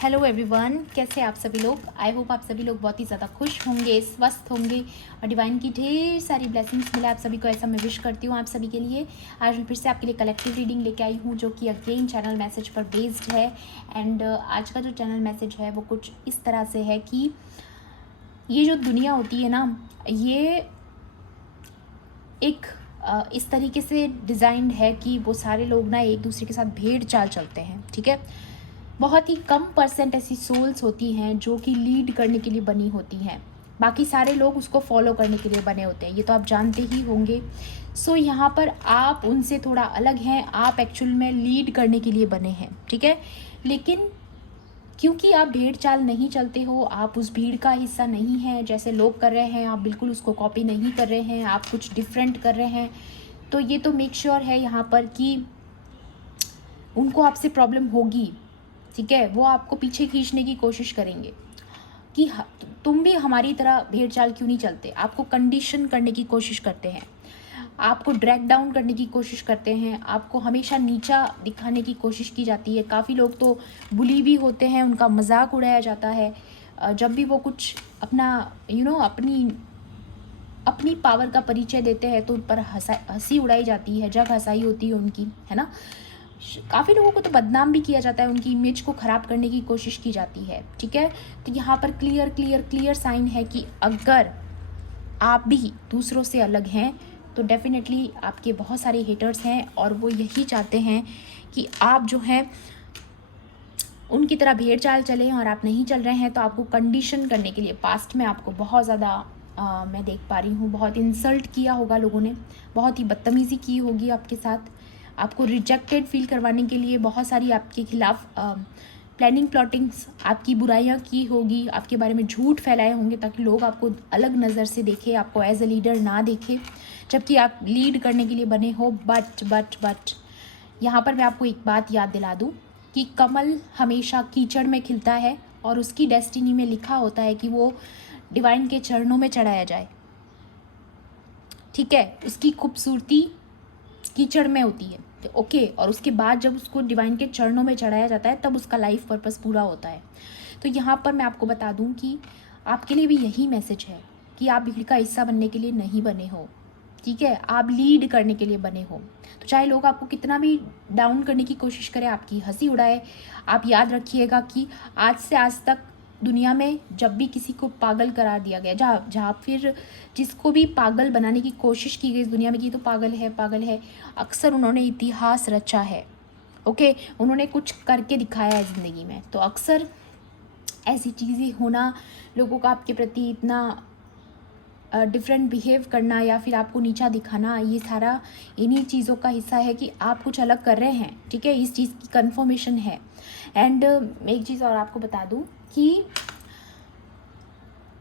Hello everyone, कैसे आप सभी लोग। आई होप आप सभी लोग बहुत ही ज़्यादा खुश होंगे, स्वस्थ होंगे और डिवाइन की ढेर सारी ब्लेसिंग्स मिले आप सभी को, ऐसा मैं विश करती हूँ आप सभी के लिए। आज मैं फिर से आपके लिए कलेक्टिव रीडिंग लेके आई हूँ जो कि अगेन चैनल मैसेज पर बेस्ड है। एंड आज का जो चैनल मैसेज है वो कुछ इस तरह से है कि ये जो दुनिया होती है ना, ये एक इस तरीके से डिज़ाइंड है कि वो सारे लोग ना एक दूसरे के साथ भेड़ चाल चलते हैं। ठीक है, बहुत ही कम परसेंट ऐसी सोल्स होती हैं जो कि लीड करने के लिए बनी होती हैं, बाकी सारे लोग उसको फॉलो करने के लिए बने होते हैं, ये तो आप जानते ही होंगे। सो यहाँ पर आप उनसे थोड़ा अलग हैं, आप एक्चुअल में लीड करने के लिए बने हैं। ठीक है, लेकिन क्योंकि आप भेड़ चाल नहीं चलते हो, आप उस भीड़ का हिस्सा नहीं हैं, जैसे लोग कर रहे हैं आप बिल्कुल उसको कॉपी नहीं कर रहे हैं, आप कुछ डिफरेंट कर रहे हैं, तो ये तो मेक श्योर है यहाँ पर कि उनको आपसे प्रॉब्लम होगी। ठीक है, वो आपको पीछे खींचने की कोशिश करेंगे कि तुम भी हमारी तरह भेड़ चाल क्यों नहीं चलते, आपको कंडीशन करने की कोशिश करते हैं, आपको ड्रैग डाउन करने की कोशिश करते हैं, आपको हमेशा नीचा दिखाने की कोशिश की जाती है। काफ़ी लोग तो बुली भी होते हैं, उनका मजाक उड़ाया जाता है। जब भी वो कुछ अपना अपनी अपनी पावर का परिचय देते हैं तो उन पर हंसी उड़ाई जाती है, जग हंसाई होती है उनकी, है ना। काफ़ी लोगों को तो बदनाम भी किया जाता है, उनकी इमेज को ख़राब करने की कोशिश की जाती है। ठीक है, तो यहाँ पर क्लियर क्लियर क्लियर साइन है कि अगर आप भी दूसरों से अलग हैं तो डेफिनेटली आपके बहुत सारे हेटर्स हैं और वो यही चाहते हैं कि आप जो हैं उनकी तरह भेड़ चाल चलें, और आप नहीं चल रहे हैं तो आपको कंडीशन करने के लिए पास्ट में आपको बहुत ज़्यादा मैं देख पा रही हूँ, बहुत इंसल्ट किया होगा लोगों ने, बहुत ही बदतमीज़ी की होगी आपके साथ, आपको रिजेक्टेड फील करवाने के लिए बहुत सारी आपके खिलाफ प्लानिंग प्लॉटिंग्स, आपकी बुराइयां की होगी, आपके बारे में झूठ फैलाए होंगे ताकि लोग आपको अलग नज़र से देखें, आपको एज ए लीडर ना देखें, जबकि आप लीड करने के लिए बने हो। बट यहाँ पर मैं आपको एक बात याद दिला दूँ कि कमल हमेशा कीचड़ में खिलता है और उसकी डेस्टिनी में लिखा होता है कि वो डिवाइन के चरणों में चढ़ाया जाए। ठीक है, उसकी खूबसूरती कीचड़ में होती है, ओके, और उसके बाद जब उसको डिवाइन के चरणों में चढ़ाया जाता है तब उसका लाइफ पर्पस पूरा होता है। तो यहाँ पर मैं आपको बता दूँ कि आपके लिए भी यही मैसेज है कि आप भीड़ का हिस्सा बनने के लिए नहीं बने हो। ठीक है, आप लीड करने के लिए बने हो। तो चाहे लोग आपको कितना भी डाउन करने की कोशिश करें, आपकी हंसी उड़ाए, आप याद रखिएगा कि आज से आज तक दुनिया में जब भी किसी को पागल करार दिया गया, जहाँ फिर जिसको भी पागल बनाने की कोशिश की गई इस दुनिया में कि तो पागल है, अक्सर उन्होंने इतिहास रचा है। ओके, उन्होंने कुछ करके दिखाया है ज़िंदगी में, तो अक्सर ऐसी चीज़ें होना, लोगों का आपके प्रति इतना डिफरेंट बिहेव करना या फिर आपको नीचा दिखाना, ये सारा इन्हीं चीज़ों का हिस्सा है कि आप कुछ अलग कर रहे हैं। ठीक है, इस चीज़ की कन्फर्मेशन है। एंड एक चीज़ और आपको बता दूं कि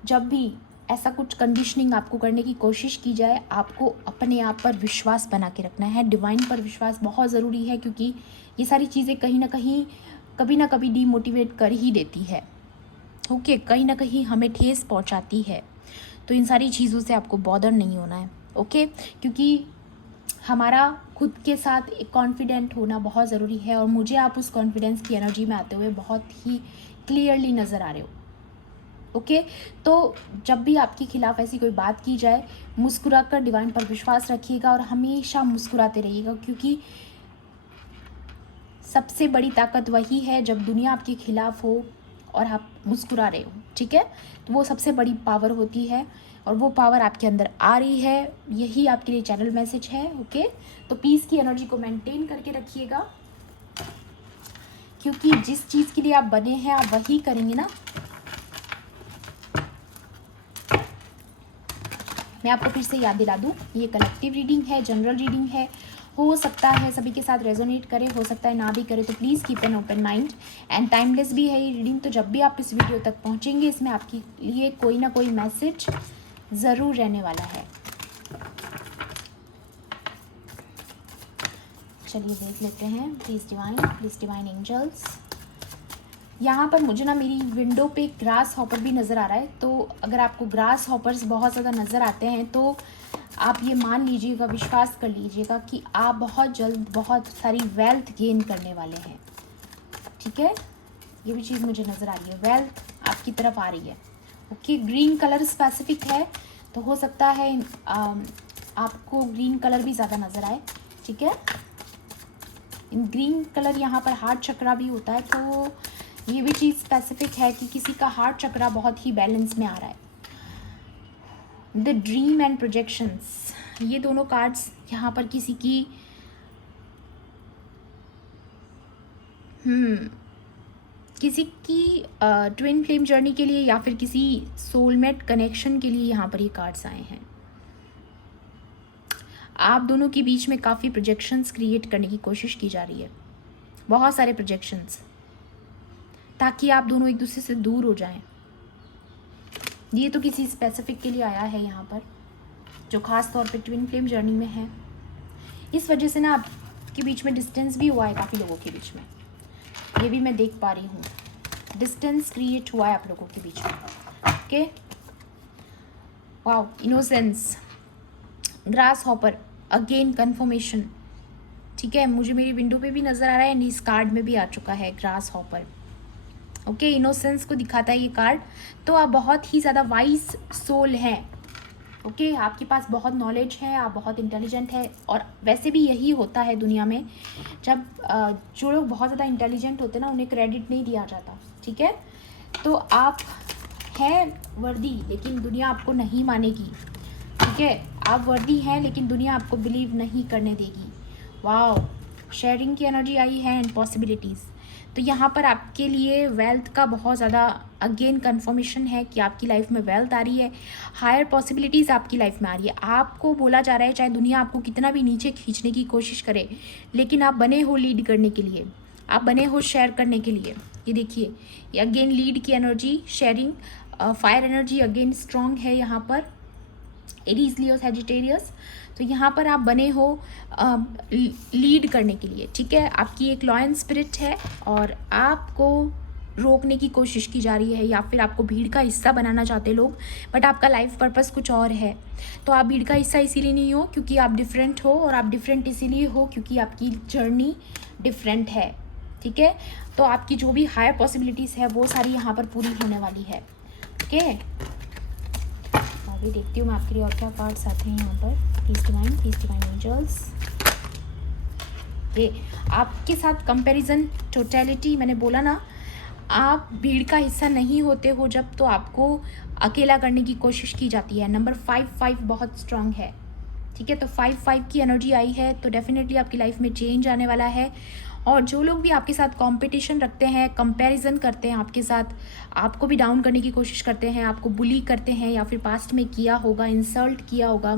जब भी ऐसा कुछ कंडीशनिंग आपको करने की कोशिश की जाए, आपको अपने आप पर विश्वास बना के रखना है। डिवाइन पर विश्वास बहुत ज़रूरी है, क्योंकि ये सारी चीज़ें कहीं ना कहीं कभी ना कभी डीमोटिवेट कर ही देती है। ओके, कहीं ना कहीं हमें ठेस पहुंचाती है। तो इन सारी चीज़ों से आपको बॉदर नहीं होना है। ओके, क्योंकि हमारा खुद के साथ एक कॉन्फिडेंट होना बहुत ज़रूरी है, और मुझे आप उस कॉन्फिडेंस की एनर्जी में आते हुए बहुत ही क्लियरली नज़र आ रहे हो। ओके, तो जब भी आपके खिलाफ ऐसी कोई बात की जाए, मुस्कुराकर डिवाइन पर विश्वास रखिएगा और हमेशा मुस्कुराते रहिएगा, क्योंकि सबसे बड़ी ताकत वही है जब दुनिया आपके खिलाफ हो और आप मुस्कुरा रहे हो। ठीक है, तो वो सबसे बड़ी पावर होती है और वो पावर आपके अंदर आ रही है, यही आपके लिए चैनल मैसेज है। ओके, तो पीस की एनर्जी को मेंटेन करके रखिएगा, क्योंकि जिस चीज़ के लिए आप बने हैं आप वही करेंगे ना। मैं आपको फिर से याद दिला दूं, ये कलेक्टिव रीडिंग है, जनरल रीडिंग है, हो सकता है सभी के साथ रेजोनेट करे, हो सकता है ना भी करे, तो please keep an open mind. And timeless भी है ये रीडिंग, तो जब भी आप इस वीडियो तक पहुंचेंगे इसमें आपके लिए कोई ना कोई मैसेज ज़रूर रहने वाला है। चलिए देख लेते हैं। Please divine angels. यहाँ पर मुझे ना मेरी विंडो पे ग्रास हॉपर भी नज़र आ रहा है, तो अगर आपको ग्रास हॉपर्स बहुत ज़्यादा नज़र आते हैं तो आप ये मान लीजिएगा, विश्वास कर लीजिएगा कि आप बहुत जल्द बहुत सारी वेल्थ गेन करने वाले हैं। ठीक है, ये भी चीज़ मुझे नज़र आ रही है, वेल्थ आपकी तरफ आ रही है। ओके, ग्रीन कलर स्पेसिफिक है, तो हो सकता है आपको ग्रीन कलर भी ज़्यादा नज़र आए, ठीक है। इन ग्रीन कलर यहाँ पर हार्ट चक्रा भी होता है, तो ये भी चीज़ स्पेसिफिक है कि किसी का हार्ट चक्रा बहुत ही बैलेंस में आ रहा है। द ड्रीम एंड प्रोजेक्शंस, ये दोनों कार्ड्स यहाँ पर किसी की किसी की ट्विन फ्लेम जर्नी के लिए या फिर किसी सोलमेट कनेक्शन के लिए यहाँ पर ये कार्ड्स आए हैं। आप दोनों के बीच में काफ़ी प्रोजेक्शंस क्रिएट करने की कोशिश की जा रही है, बहुत सारे प्रोजेक्शंस, ताकि आप दोनों एक दूसरे से दूर हो जाएं। ये तो किसी स्पेसिफिक के लिए आया है यहाँ पर, जो ख़ास तौर पे ट्विन फ्लेम जर्नी में है। इस वजह से ना आपके बीच में डिस्टेंस भी हुआ है काफ़ी लोगों के बीच में, ये भी मैं देख पा रही हूँ। डिस्टेंस क्रिएट हुआ है आप लोगों के बीच में। Okay, wow, innocence, grasshopper, again confirmation, ठीक है। मुझे मेरी विंडो पे भी नज़र आ रहा है एंड इस कार्ड में भी आ चुका है ग्रास हॉपर। ओके, इनोसेंस को दिखाता है ये कार्ड। तो आप बहुत ही ज़्यादा वाइज सोल हैं। ओके, आपके पास बहुत नॉलेज है, आप बहुत इंटेलिजेंट है, और वैसे भी यही होता है दुनिया में, जब जो लोग बहुत ज़्यादा इंटेलिजेंट होते हैं ना, उन्हें क्रेडिट नहीं दिया जाता, ठीक है। तो आप हैं वर्दी, लेकिन दुनिया आपको नहीं मानेगी, ठीक है। आप वर्दी हैं लेकिन दुनिया आपको बिलीव नहीं करने देगी। वाओ, शेयरिंग की एनर्जी आई है एंड पॉसिबिलिटीज़। तो यहाँ पर आपके लिए वेल्थ का बहुत ज़्यादा अगेन कंफर्मेशन है कि आपकी लाइफ में वेल्थ आ रही है, हायर पॉसिबिलिटीज़ आपकी लाइफ में आ रही है। आपको बोला जा रहा है, चाहे दुनिया आपको कितना भी नीचे खींचने की कोशिश करे, लेकिन आप बने हो लीड करने के लिए, आप बने हो शेयर करने के लिए। ये देखिए, ये अगेन लीड की energy, sharing, fire energy again strong है यहाँ पर, एरीज, लियो, सैजिटेरियस। तो यहाँ पर आप बने हो लीड करने के लिए, ठीक है। आपकी एक लॉयन स्पिरिट है और आपको रोकने की कोशिश की जा रही है, या फिर आपको भीड़ का हिस्सा बनाना चाहते लोग, बट आपका लाइफ पर्पस कुछ और है। तो आप भीड़ का हिस्सा इसीलिए नहीं हो क्योंकि आप डिफरेंट हो, और आप डिफरेंट इसीलिए हो क्योंकि आपकी जर्नी डिफरेंट है, ठीक है। तो आपकी जो भी हायर पॉसिबिलिटीज़ है वो सारी यहाँ पर पूरी होने वाली है। ओके, अभी देखती हूँ मैं आपके लिए और क्या कार्ड्स आते हैं यहाँ पर। Please divine angels. ये आपके साथ कंपैरिजन, टोटलिटी, मैंने बोला ना, आप भीड़ का हिस्सा नहीं होते हो जब, तो आपको अकेला करने की कोशिश की जाती है। नंबर 5 बहुत स्ट्रांग है, ठीक है। तो 5 की एनर्जी आई है, तो डेफिनेटली आपकी लाइफ में चेंज आने वाला है। और जो लोग भी आपके साथ कंपटीशन रखते हैं, कंपैरिजन करते हैं आपके साथ, आपको भी डाउन करने की कोशिश करते हैं, आपको बुली करते हैं, या फिर पास्ट में किया होगा, इंसल्ट किया होगा,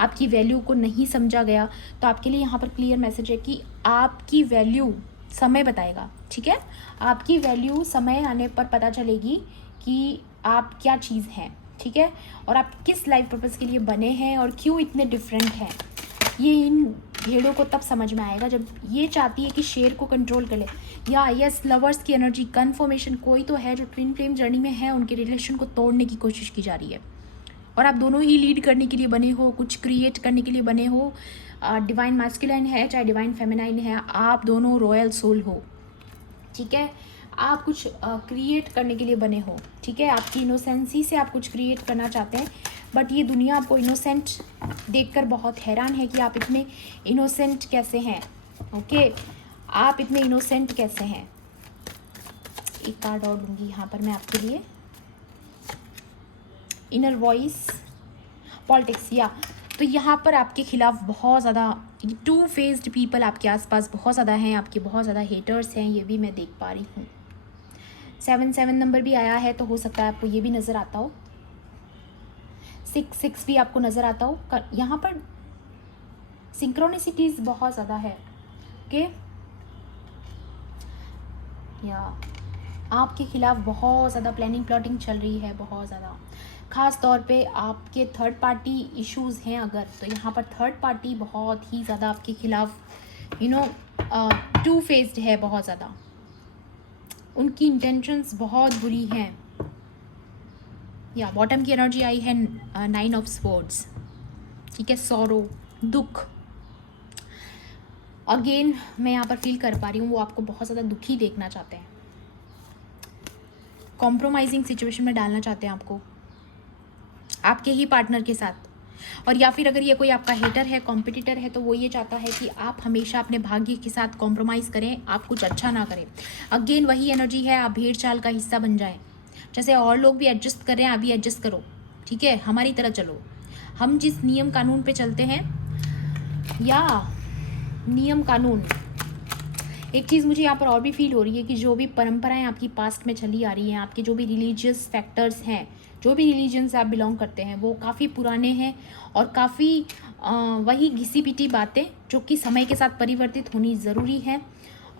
आपकी वैल्यू को नहीं समझा गया, तो आपके लिए यहाँ पर क्लियर मैसेज है कि आपकी वैल्यू समय बताएगा, ठीक है। आपकी वैल्यू समय आने पर पता चलेगी कि आप क्या चीज़ हैं, ठीक है, और आप किस लाइफ पर्पस के लिए बने हैं और क्यों इतने डिफरेंट हैं। ये इन भेड़ों को तब समझ में आएगा जब ये चाहती है कि शेर को कंट्रोल कर ले। या यस, लवर्स की एनर्जी, कन्फर्मेशन, कोई तो है जो ट्विन फ्लेम जर्नी में है, उनके रिलेशन को तोड़ने की कोशिश की जा रही है, और आप दोनों ही लीड करने के लिए बने हो, कुछ क्रिएट करने के लिए बने हो। डिवाइन मैस्कुलाइन है चाहे डिवाइन फेमिनाइन है, आप दोनों रॉयल सोल हो, ठीक है। आप कुछ क्रिएट करने के लिए बने हो, ठीक है। आपकी इनोसेंसी से आप कुछ क्रिएट करना चाहते हैं, बट ये दुनिया आपको इनोसेंट देखकर बहुत हैरान है कि आप इतने इनोसेंट कैसे हैं। ओके, आप इतने इनोसेंट कैसे हैं। एक कार्ड और लूँगी यहाँ पर मैं आपके लिए, इनर वॉइस, पॉलिटिक्स। या तो यहाँ पर आपके खिलाफ बहुत ज़्यादा 2 फेस्ड पीपल आपके आसपास बहुत ज़्यादा हैं, आपके बहुत ज़्यादा हेटर्स हैं, ये भी मैं देख पा रही हूँ। 7 नंबर भी आया है, तो हो सकता है आपको ये भी नज़र आता हो। 6 भी आपको नज़र आता हो। यहाँ पर सिंक्रोनिसिटीज़ बहुत ज़्यादा है। ओके, या आपके खिलाफ बहुत ज़्यादा प्लानिंग प्लॉटिंग चल रही है, बहुत ज़्यादा। ख़ास तौर पे आपके थर्ड पार्टी इश्यूज़ हैं अगर, तो यहाँ पर थर्ड पार्टी बहुत ही ज़्यादा आपके खिलाफ 2 फेस्ड है, बहुत ज़्यादा। उनकी इंटेंशंस बहुत बुरी हैं। या बॉटम की एनर्जी आई है 9 ऑफ स्वॉर्ड्स, ठीक है। सॉरो, दुख, अगेन मैं यहाँ पर फील कर पा रही हूँ, वो आपको बहुत ज़्यादा दुखी देखना चाहते हैं, कॉम्प्रोमाइजिंग सिचुएशन में डालना चाहते हैं आपको, आपके ही पार्टनर के साथ। और या फिर अगर ये कोई आपका हेटर है, कॉम्पिटिटर है, तो वो ये चाहता है कि आप हमेशा अपने भाग्य के साथ कॉम्प्रोमाइज़ करें, आप कुछ अच्छा ना करें। अगेन वही एनर्जी है, आप भेड़ चाल का हिस्सा बन जाएं। जैसे और लोग भी एडजस्ट कर रहे हैं, आप भी एडजस्ट करो, ठीक है, हमारी तरह चलो। हम जिस नियम कानून पे चलते हैं, या नियम कानून, एक चीज़ मुझे यहाँ पर और भी फील हो रही है कि जो भी परंपराएं आपकी पास्ट में चली आ रही हैं, आपके जो भी रिलीजियस फैक्टर्स हैं, जो भी रिलीजन से आप बिलोंग करते हैं, वो काफ़ी पुराने हैं और काफ़ी वही घिसी पिटी बातें जो कि समय के साथ परिवर्तित होनी ज़रूरी है।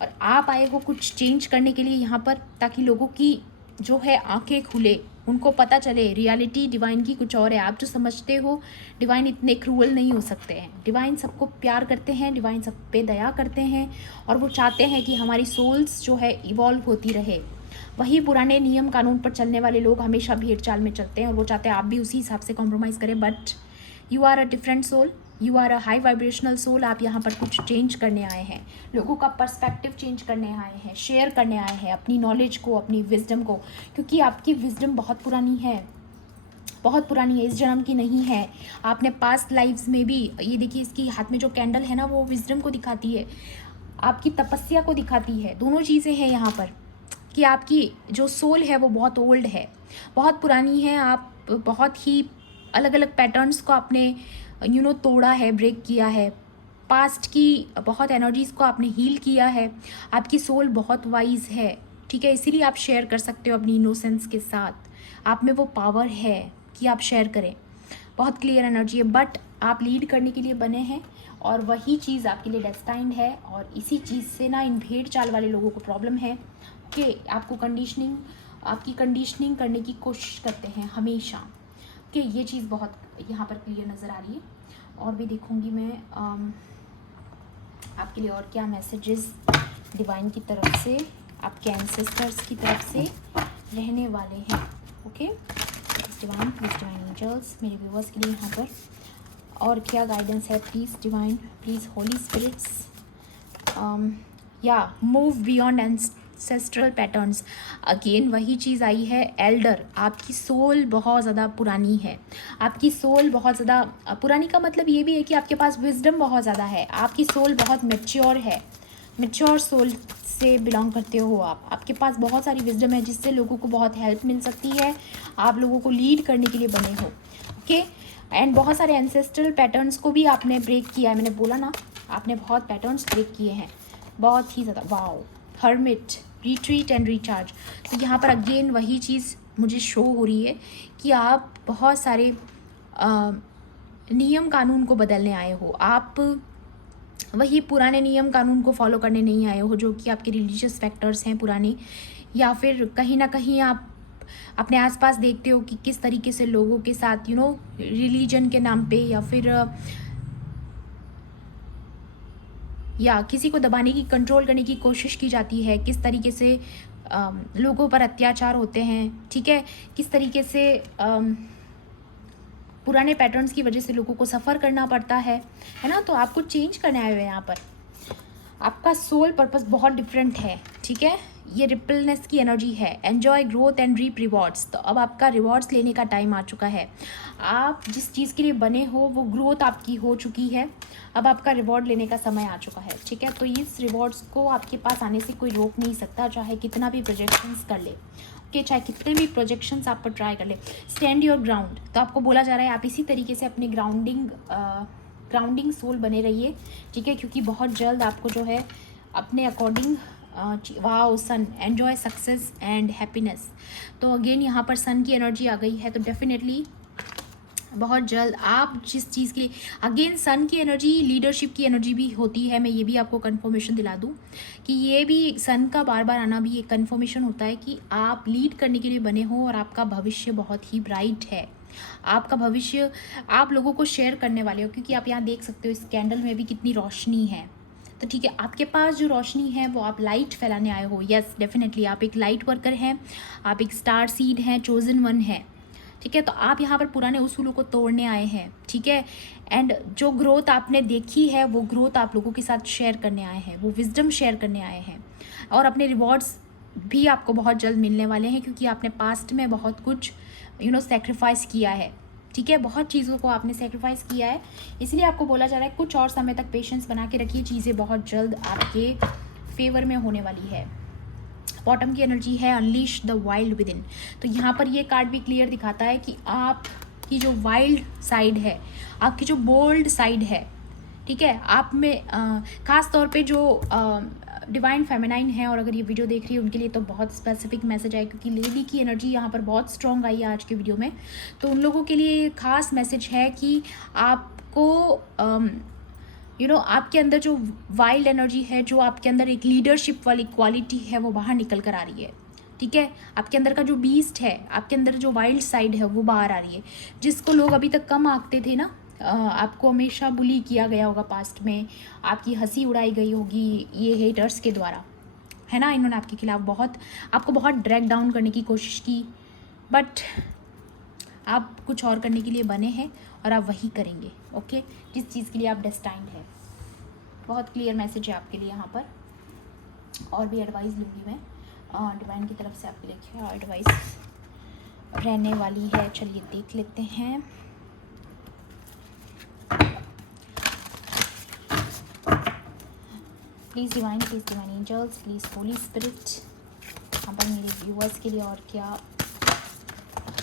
और आप आए हो कुछ चेंज करने के लिए यहाँ पर, ताकि लोगों की जो है आंखें खुले, उनको पता चले रियलिटी डिवाइन की कुछ और है। आप जो समझते हो डिवाइन इतने क्रूअल नहीं हो सकते हैं। डिवाइन सबको प्यार करते हैं, डिवाइन सब पे दया करते हैं, और वो चाहते हैं कि हमारी सोल्स जो है इवॉल्व होती रहे। वही पुराने नियम कानून पर चलने वाले लोग हमेशा भेड़ चाल में चलते हैं, और वो चाहते हैं आप भी उसी हिसाब से कॉम्प्रोमाइज़ करें। But you are a different soul, you are a high vibrational soul. आप यहाँ पर कुछ चेंज करने आए हैं, लोगों का पर्सपेक्टिव चेंज करने आए हैं, शेयर करने आए हैं अपनी नॉलेज को, अपनी विजडम को, क्योंकि आपकी विजडम बहुत पुरानी है, बहुत पुरानी है, इस जन्म की नहीं है। आपने पास्ट लाइफ्स में भी, ये देखिए इसकी हाथ में जो कैंडल है ना, वो विजडम को दिखाती है, आपकी तपस्या को दिखाती है। दोनों चीज़ें हैं यहाँ पर कि आपकी जो सोल है वो बहुत ओल्ड है, बहुत पुरानी है। आप बहुत ही अलग अलग पैटर्न्स को आपने तोड़ा है, ब्रेक किया है, पास्ट की बहुत एनर्जीज़ को आपने हील किया है। आपकी सोल बहुत वाइज है, ठीक है, इसीलिए आप शेयर कर सकते हो अपनी इनोसेंस के साथ। आप में वो पावर है कि आप शेयर करें, बहुत क्लियर एनर्जी है। बट आप लीड करने के लिए बने हैं, और वही चीज़ आपके लिए डेस्टाइंड है। और इसी चीज़ से ना इन भेड़ चाल वाले लोगों को प्रॉब्लम है कि आपको आपकी कंडीशनिंग करने की कोशिश करते हैं हमेशा, कि ये चीज़ बहुत यहाँ पर क्लियर नज़र आ रही है। और भी देखूँगी मैं आपके लिए और क्या मैसेजेस डिवाइन की तरफ से, आपके एंसेस्टर्स की तरफ से रहने वाले हैं। Okay, divine, please divine angels, मेरे व्यूवर्स के लिए यहाँ पर और क्या गाइडेंस है, please divine, please holy spirits, या move beyond ancestral patterns. Again वही चीज़ आई है, एल्डर। आपकी सोल बहुत ज़्यादा पुरानी है, आपकी सोल बहुत ज़्यादा पुरानी का मतलब ये भी है कि आपके पास विजडम बहुत ज़्यादा है, आपकी सोल बहुत मैच्योर है, मैच्योर सोल से बिलोंग करते हो आप। आपके पास बहुत सारी विजडम है जिससे लोगों को बहुत हेल्प मिल सकती है, आप लोगों को लीड करने के लिए बने हो। ओके, एंड बहुत सारे एंसेस्ट्रल पैटर्न्स को भी आपने ब्रेक किया है। मैंने बोला ना, आपने बहुत पैटर्न्स ब्रेक किए हैं, बहुत ही ज़्यादा। Wow, hermit, retreat and recharge. तो यहाँ पर अगेन वही चीज़ मुझे शो हो रही है कि आप बहुत सारे नियम कानून को बदलने आए हो। आप वही पुराने नियम कानून को फॉलो करने नहीं आए हो, जो कि आपके रिलीजियस फैक्टर्स हैं पुराने, या फिर कहीं ना कहीं आप अपने आसपास देखते हो कि किस तरीके से लोगों के साथ रिलीजन के नाम पे, या फिर या किसी को दबाने की, कंट्रोल करने की कोशिश की जाती है, किस तरीके से लोगों पर अत्याचार होते हैं, ठीक है, किस तरीके से पुराने पैटर्न्स की वजह से लोगों को सफ़र करना पड़ता है ना। तो आपको चेंज करने आए हुए हैं यहाँ पर। आपका सोल पर्पस बहुत डिफरेंट है, ठीक है, ये रिपलनेस की एनर्जी है। Enjoy growth and reap rewards. तो अब आपका रिवॉर्ड्स लेने का टाइम आ चुका है। आप जिस चीज़ के लिए बने हो वो ग्रोथ आपकी हो चुकी है, अब आपका रिवॉर्ड लेने का समय आ चुका है, ठीक है। तो इस रिवॉर्ड्स को आपके पास आने से कोई रोक नहीं सकता, चाहे कितना भी प्रोजेक्शंस कर ले, ओके, चाहे कितने भी प्रोजेक्शंस आप पर ट्राई कर ले। Stand your ground. तो आपको बोला जा रहा है आप इसी तरीके से अपनी ग्राउंडिंग सोल बने रहिए, ठीक है, क्योंकि बहुत जल्द आपको जो है अपने according wow sun, enjoy success and happiness. तो अगेन यहाँ पर सन की एनर्जी आ गई है, तो डेफिनेटली बहुत जल्द आप जिस चीज़ के लिए, अगेन सन की एनर्जी लीडरशिप की एनर्जी भी होती है। मैं ये भी आपको कंफर्मेशन दिला दूँ कि ये भी सन का बार बार आना भी एक कंफर्मेशन होता है कि आप लीड करने के लिए बने हो, और आपका भविष्य बहुत ही ब्राइट है। आपका भविष्य आप लोगों को शेयर करने वाले हो, क्योंकि आप यहाँ देख सकते हो इस कैंडल में भी कितनी रोशनी है। तो ठीक है, आपके पास जो रोशनी है वो आप लाइट फैलाने आए हो। यस, डेफिनेटली आप एक लाइट वर्कर हैं, आप एक स्टार सीड हैं, चोजन वन है, ठीक है। तो आप यहाँ पर पुराने उसूलों को तोड़ने आए हैं, ठीक है। एंड जो ग्रोथ आपने देखी है वो ग्रोथ आप लोगों के साथ शेयर करने आए हैं, वो विजडम शेयर करने आए हैं, और अपने रिवॉर्ड्स भी आपको बहुत जल्द मिलने वाले हैं, क्योंकि आपने पास्ट में बहुत कुछ सेक्रीफाइस किया है, ठीक है, बहुत चीज़ों को आपने सेक्रीफाइस किया है, इसलिए आपको बोला जा रहा है कुछ और समय तक पेशेंस बना के रखिए, चीज़ें बहुत जल्द आपके फेवर में होने वाली है। बॉटम की एनर्जी है unleash the wild with in. तो यहाँ पर ये कार्ड भी क्लियर दिखाता है कि आपकी जो वाइल्ड साइड है, आपकी जो बोल्ड साइड है, ठीक है, आप में ख़ास तौर पे जो डिवाइन फेमिनाइन है, और अगर ये वीडियो देख रही है उनके लिए तो बहुत स्पेसिफिक मैसेज आए, क्योंकि लेडी की एनर्जी यहाँ पर बहुत स्ट्रॉन्ग आई है आज के वीडियो में। तो उन लोगों के लिए खास मैसेज है कि आपको आपके अंदर जो वाइल्ड एनर्जी है, जो आपके अंदर एक लीडरशिप वाली क्वालिटी है, वो बाहर निकल कर आ रही है, ठीक है। आपके अंदर का जो बीस्ट है, आपके अंदर जो वाइल्ड साइड है, वो बाहर आ रही है, जिसको लोग अभी तक कम आंकते थे ना, आपको हमेशा बुली किया गया होगा पास्ट में, आपकी हंसी उड़ाई गई होगी ये हेटर्स के द्वारा, है ना। इन्होंने आपके खिलाफ आपको बहुत ड्रैग डाउन करने की कोशिश की, बट आप कुछ और करने के लिए बने हैं और आप वही करेंगे, ओके, जिस चीज़ के लिए आप डेस्टाइन्ड है। बहुत क्लियर मैसेज है आपके लिए यहाँ पर। और भी एडवाइस लूँगी मैं डिवाइन की तरफ से आपके लिए क्या एडवाइस रहने वाली है, चलिए देख लेते हैं। Please divine angels, please holy spirit, यहाँ पर मेरे व्यूअर्स के लिए और क्या।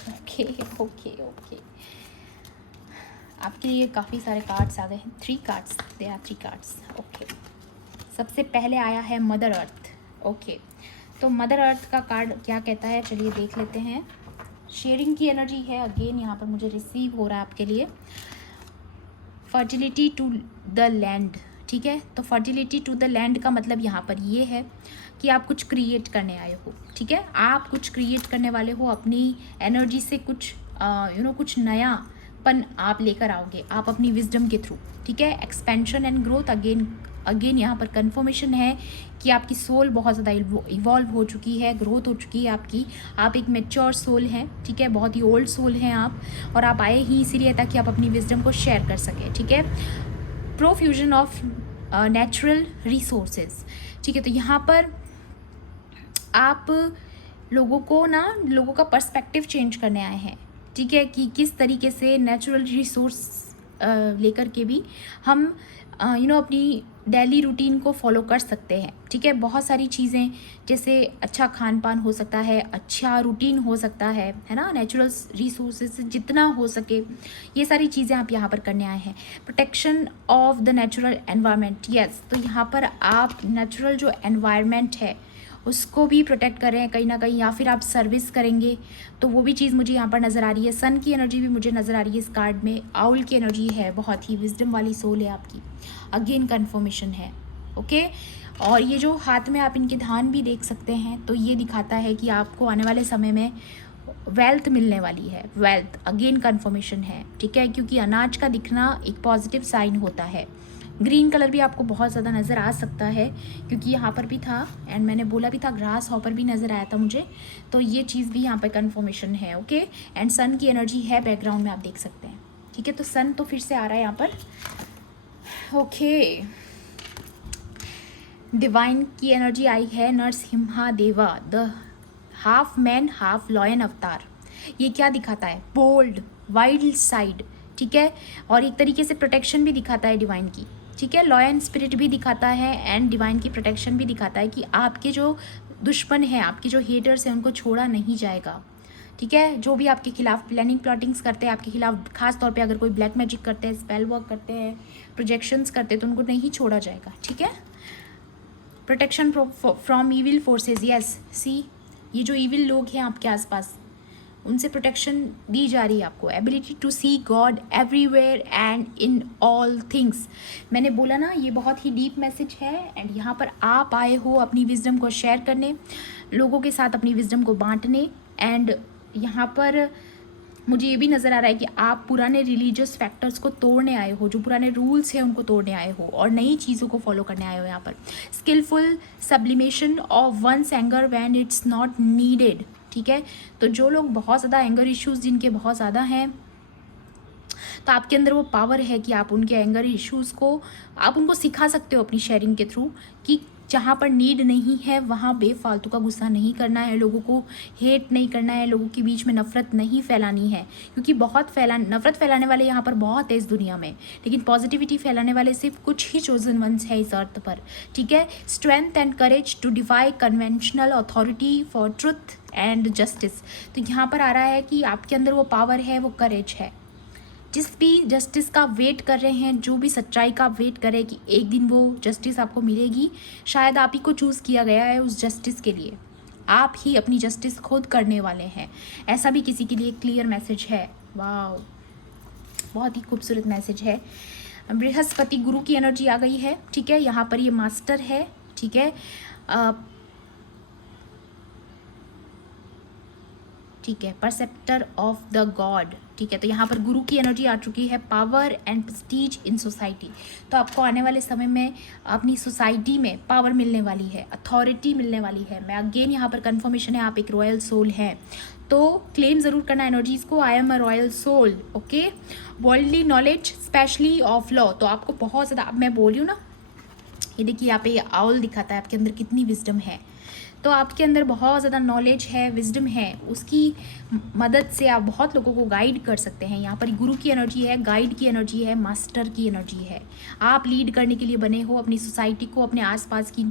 ओके ओके ओके, आपके लिए काफ़ी सारे कार्ड्स आ गए हैं, 3 cards, they are 3 cards, okay. सबसे पहले आया है मदर अर्थ, ओके। तो मदर अर्थ का कार्ड क्या कहता है, चलिए देख लेते हैं। शेयरिंग की एनर्जी है अगेन, यहाँ पर मुझे रिसीव हो रहा है आपके लिए। फर्टिलिटी टू द लैंड, ठीक है। तो फर्टिलिटी टू द लैंड का मतलब यहाँ पर ये है कि आप कुछ क्रिएट करने आए हो, ठीक है। आप कुछ क्रिएट करने वाले हो अपनी एनर्जी से, कुछ कुछ नयापन आप लेकर आओगे, आप अपनी विजडम के थ्रू, ठीक है। एक्सपेंशन एंड ग्रोथ, अगेन यहाँ पर कंफर्मेशन है कि आपकी सोल बहुत ज़्यादा इवॉल्व हो चुकी है, ग्रोथ हो चुकी है आपकी। आप एक मेच्योर सोल हैं, ठीक है, बहुत ही ओल्ड सोल हैं आप, और आप आए ही इसीलिए ताकि आप अपनी विजडम को शेयर कर सकें, ठीक है। प्रोफ्यूजन ऑफ नेचुरल रिसोर्सेज, ठीक है। तो यहाँ पर आप लोगों का पर्सपेक्टिव चेंज करने आए हैं, ठीक है, कि किस तरीके से नेचुरल रिसोर्स लेकर के भी हम अपनी डेली रूटीन को फॉलो कर सकते हैं, ठीक है। बहुत सारी चीज़ें जैसे अच्छा खान पान हो सकता है, अच्छा रूटीन हो सकता है ना, नेचुरल रिसोर्सेज से जितना हो सके ये सारी चीज़ें आप यहाँ पर करने आए हैं। Protection of the natural environment, yes. तो यहाँ पर आप नेचुरल जो एनवायरनमेंट है उसको भी प्रोटेक्ट कर रहे हैं कहीं ना कहीं, या फिर आप सर्विस करेंगे, तो वो भी चीज़ मुझे यहाँ पर नज़र आ रही है। सन की एनर्जी भी मुझे नज़र आ रही है इस कार्ड में। आउल की एनर्जी है, बहुत ही विजडम वाली सोल है आपकी, अगेन कन्फर्मेशन है, ओके। और ये जो हाथ में आप इनके धान भी देख सकते हैं, तो ये दिखाता है कि आपको आने वाले समय में वेल्थ मिलने वाली है, वेल्थ, अगेन कन्फर्मेशन है, ठीक है, क्योंकि अनाज का दिखना एक पॉजिटिव साइन होता है। ग्रीन कलर भी आपको बहुत ज़्यादा नज़र आ सकता है, क्योंकि यहाँ पर भी था, एंड मैंने बोला भी था ग्रास हॉपर भी नज़र आया था मुझे, तो ये चीज़ भी यहाँ पर कन्फर्मेशन है, ओके। एंड सन की एनर्जी है बैकग्राउंड में, आप देख सकते हैं, ठीक है। तो सन तो फिर से आ रहा है यहाँ पर, ओके। डिवाइन की एनर्जी आई है नरसिम्हा देवा, the half man half lion अवतार। ये क्या दिखाता है, बोल्ड वाइल्ड साइड, ठीक है, और एक तरीके से प्रोटेक्शन भी दिखाता है डिवाइन की, ठीक है। लॉयन स्पिरिट भी दिखाता है एंड डिवाइन की प्रोटेक्शन भी दिखाता है कि आपके जो दुश्मन हैं, आपके जो हेटर्स हैं, उनको छोड़ा नहीं जाएगा, ठीक है। जो भी आपके खिलाफ प्लानिंग प्लॉटिंग्स करते हैं आपके खिलाफ, खास तौर पे अगर कोई ब्लैक मैजिक करते हैं, स्पेल वर्क करते हैं, प्रोजेक्शंस करते हैं, तो उनको नहीं छोड़ा जाएगा, ठीक है। Protection from evil forces, yes. See, ये जो ईविल लोग हैं आपके आसपास, उनसे प्रोटेक्शन दी जा रही है आपको। Ability to see God everywhere and in all things, मैंने बोला ना ये बहुत ही डीप मैसेज है। एंड यहाँ पर आप आए हो अपनी विजडम को शेयर करने, लोगों के साथ अपनी विजडम को बांटने। एंड यहाँ पर मुझे ये भी नज़र आ रहा है कि आप पुराने रिलीजियस फैक्टर्स को तोड़ने आए हो, जो पुराने रूल्स हैं उनको तोड़ने आए हो, और नई चीज़ों को फॉलो करने आए हो। यहाँ पर skillful sublimation of one's anger when it's not needed, ठीक है। तो जो लोग बहुत ज़्यादा एंगर इश्यूज़ जिनके बहुत ज़्यादा हैं, तो आपके अंदर वो पावर है कि आप उनके एंगर इश्यूज़ को आप उनको सिखा सकते हो अपनी शेयरिंग के थ्रू, कि जहाँ पर नीड नहीं है वहाँ बेफालतू का गुस्सा नहीं करना है, लोगों को हेट नहीं करना है, लोगों के बीच में नफ़रत नहीं फैलानी है, क्योंकि नफ़रत फैलाने वाले यहाँ पर बहुत है इस दुनिया में, लेकिन पॉजिटिविटी फैलाने वाले सिर्फ कुछ ही चोजन वंस है इस अर्थ पर, ठीक है। Strength and courage to defy conventional authority for truth and justice. तो यहाँ पर आ रहा है कि आपके अंदर वो पावर है, वो करेज है। जिस भी जस्टिस का वेट कर रहे हैं, जो भी सच्चाई का वेट कर रहे हैं कि एक दिन वो जस्टिस आपको मिलेगी, शायद आप ही को चूज़ किया गया है उस जस्टिस के लिए, आप ही अपनी जस्टिस खुद करने वाले हैं, ऐसा भी किसी के लिए क्लियर मैसेज है। वाह, बहुत ही खूबसूरत मैसेज है। बृहस्पति गुरु की एनर्जी आ गई है, ठीक है। यहाँ पर ये मास्टर है, ठीक है, ठीक है, परसेप्टर ऑफ द गॉड, ठीक है। तो यहाँ पर गुरु की एनर्जी आ चुकी है, power and Prestige in society. तो आपको आने वाले समय में अपनी सोसाइटी में पावर मिलने वाली है, अथॉरिटी मिलने वाली है। मैं अगेन यहाँ पर कंफर्मेशन है, आप एक रॉयल सोल हैं, तो क्लेम ज़रूर करना एनर्जीज़ को, I am a royal soul, okay. Worldly knowledge specially of law, तो आपको बहुत ज़्यादा, अब मैं बोल रही हूँ ना, ये देखिए यहाँ पे ये आउल दिखाता है आपके अंदर कितनी विजडम है, तो आपके अंदर बहुत ज़्यादा नॉलेज है, विजडम है, उसकी मदद से आप बहुत लोगों को गाइड कर सकते हैं। यहाँ पर गुरु की एनर्जी है, गाइड की एनर्जी है, मास्टर की एनर्जी है। आप लीड करने के लिए बने हो अपनी सोसाइटी को, अपने आसपास की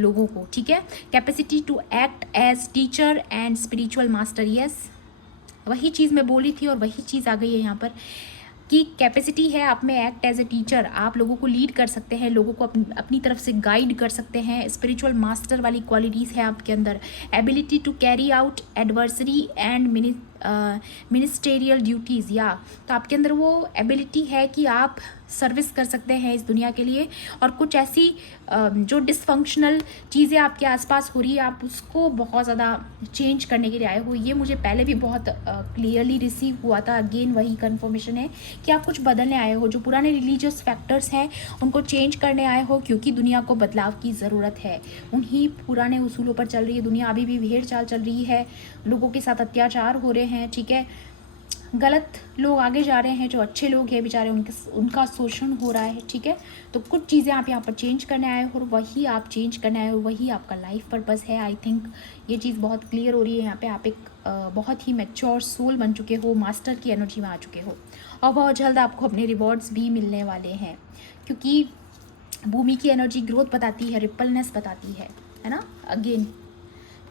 लोगों को, ठीक है। Capacity to act as teacher and spiritual master, yes, वही चीज़ मैं बोली थी और वही चीज़ आ गई है यहाँ पर कि कैपेसिटी है आप में एक्ट एज ए टीचर, आप लोगों को लीड कर सकते हैं, लोगों को अपनी तरफ से गाइड कर सकते हैं। स्पिरिचुअल मास्टर वाली क्वालिटीज़ है आपके अंदर। Ability to carry out adversary and ministerial duties, या तो आपके अंदर वो एबिलिटी है कि आप सर्विस कर सकते हैं इस दुनिया के लिए, और कुछ ऐसी जो डिसफंक्शनल चीज़ें आपके आसपास हो रही है, आप उसको बहुत ज़्यादा चेंज करने के लिए आए हो। ये मुझे पहले भी बहुत क्लियरली रिसीव हुआ था। अगेन वही कंफर्मेशन है कि आप कुछ बदलने आए हो, जो पुराने रिलीजियस फैक्टर्स हैं उनको चेंज करने आए हो, क्योंकि दुनिया को बदलाव की ज़रूरत है। उन्हीं पुराने उसूलों पर चल रही है दुनिया, अभी भी भेड़ चाल चल रही है, लोगों के साथ अत्याचार हो रहे हैं, ठीक है। गलत लोग आगे जा रहे हैं, जो अच्छे लोग हैं बेचारे उनका शोषण हो रहा है, ठीक है। तो कुछ चीज़ें आप यहाँ पर चेंज करने आए हो, और वही आप चेंज करने आए हो, वही आपका लाइफ पर्पस है। आई थिंक ये चीज़ बहुत क्लियर हो रही है यहाँ पे। आप एक बहुत ही मैच्योर सोल बन चुके हो, मास्टर की एनर्जी में आ चुके हो, और बहुत जल्द आपको अपने रिवॉर्ड्स भी मिलने वाले हैं, क्योंकि भूमि की एनर्जी ग्रोथ बताती है, रिपलनेस बताती है ना। अगेन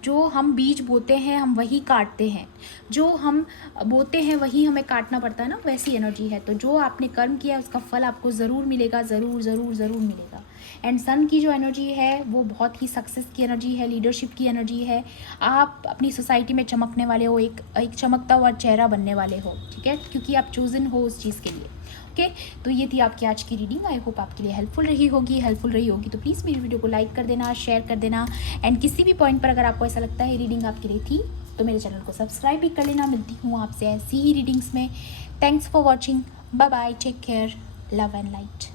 जो हम बीज बोते हैं हम वही काटते हैं, जो हम बोते हैं वही हमें काटना पड़ता है ना, वैसी एनर्जी है। तो जो आपने कर्म किया उसका फल आपको ज़रूर मिलेगा, ज़रूर ज़रूर ज़रूर मिलेगा। एंड सन की जो एनर्जी है वो बहुत ही सक्सेस की एनर्जी है, लीडरशिप की एनर्जी है। आप अपनी सोसाइटी में चमकने वाले हो, एक चमकता हुआ चेहरा बनने वाले हो, ठीक है, क्योंकि आप चूजन हो उस चीज़ के लिए, ओके। तो ये थी आपकी आज की रीडिंग। आई होप आपके लिए हेल्पफुल रही होगी तो प्लीज़ मेरी वीडियो को लाइक कर देना, शेयर कर देना, एंड किसी भी पॉइंट पर अगर आपको ऐसा लगता है रीडिंग आपके लिए थी तो मेरे चैनल को सब्सक्राइब भी कर लेना। मिलती हूँ आपसे ऐसी ही रीडिंग्स में। Thanks for watching, bye bye, take care, love and light.